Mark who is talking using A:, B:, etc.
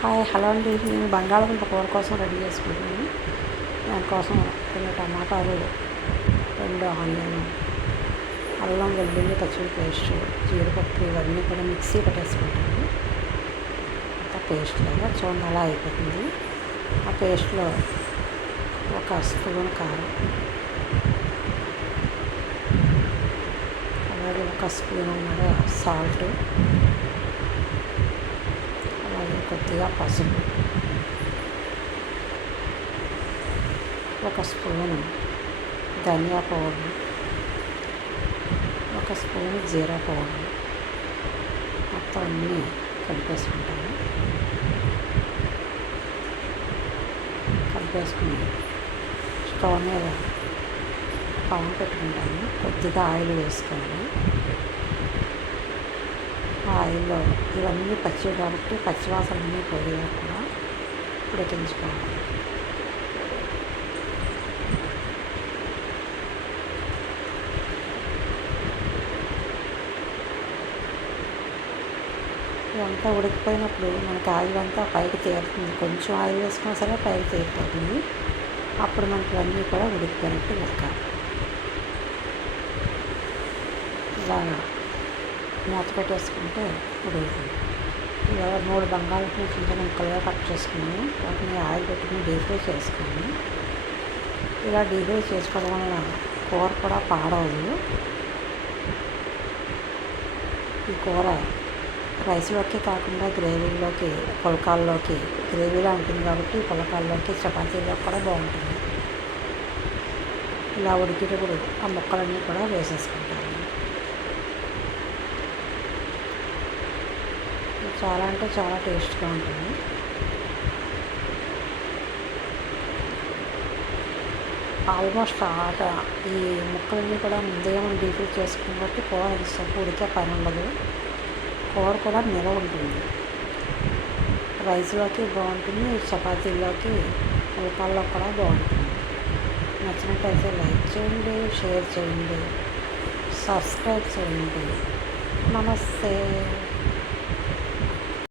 A: Hi hello అండి. నేను బంగాళదుంప కూర కోసం రెడీ చేసుకుంటున్నాను. దానికోసం రెండు టమాటాలు రెండు ఆనియన్ అల్లం వెల్లుల్లి పచ్చిమిర్చి పేస్ట్ జీడిపప్పు ఇవన్నీ కూడా మిక్సీ పెట్టేసుకుంటాను అంతా పేస్ట్ లాగా చూడండి అలా అయిపోతుంది. ఆ పేస్ట్లో ఒక స్పూన్ కారం అలాగే ఒక స్పూన్ ఉన్నది సాల్ట్ కొద్దిగా పసుపు. ఒక స్పూను ధనియా పౌడర్. ఒక స్పూన్ జీరా పౌడర్. మొత్తం అన్నీ కలిపేసుకుంటాను. కలిపేసుకుని స్టవ్ మీద పవన్ పెట్టుకుంటాను. కొద్దిగా ఆయిల్ వేసుకోవాలి. ఆయిల్లో ఇవన్నీ పచ్చివి కాబట్టి పచ్చివాసన అన్నీ కూడా ఉడికించుకోవాలి ఇదంతా ఉడికిపోయినప్పుడు మనకి ఆయిల్ అంతా పైకి తేరుతుంది కొంచెం ఆయిల్ వేసుకున్నా సరే పైకి తేరిపోతుంది అప్పుడు మనకి ఇవన్నీ కూడా ఉడికిపోయినట్టు లెక్క ఇలా మూత పెట్టేసుకుంటే ఉడుకుతుంది ఇలా మూడు బంగాళాదుంపలు చిన్న ముక్కలుగా కట్ చేసుకుని వాటిని ఆయిల్ పెట్టుకుని డీప్ ఫ్రై చేసుకుని ఇలా డీప్ ఫ్రై చేసుకోవడం వల్ల కూర కూడా పాడవదు. ఈ కూర రైస్లోకి కాకుండా గ్రేవీలోకి పులకాల్లోకి గ్రేవీలో ఉంటుంది కాబట్టి పులకాల్లోకి చపాతీలోకి కూడా బాగుంటుంది. ఇలా ఉడికేటప్పుడు ఆ ముక్కలన్నీ కూడా వేసేసుకుంటాను. చాలా అంటే చాలా టేస్ట్గా ఉంటుంది. ఆల్మోస్ట్ ఆట ఈ ముక్కలన్నీ కూడా ముందుగా మనం డీప్ చేసుకుని బట్టి కూర ఎంతసేపు ఉడికే పని ఉండదు. కూర కూడా నిలవ ఉంటుంది. రైస్లోకి బాగుంటుంది. చపాతీల్లోకి ఉల్పాల్లో కూడా బాగుంటుంది. నచ్చినట్టయితే లైక్ చేయండి షేర్ చేయండి సబ్స్క్రైబ్ చేయండి. నమస్తే.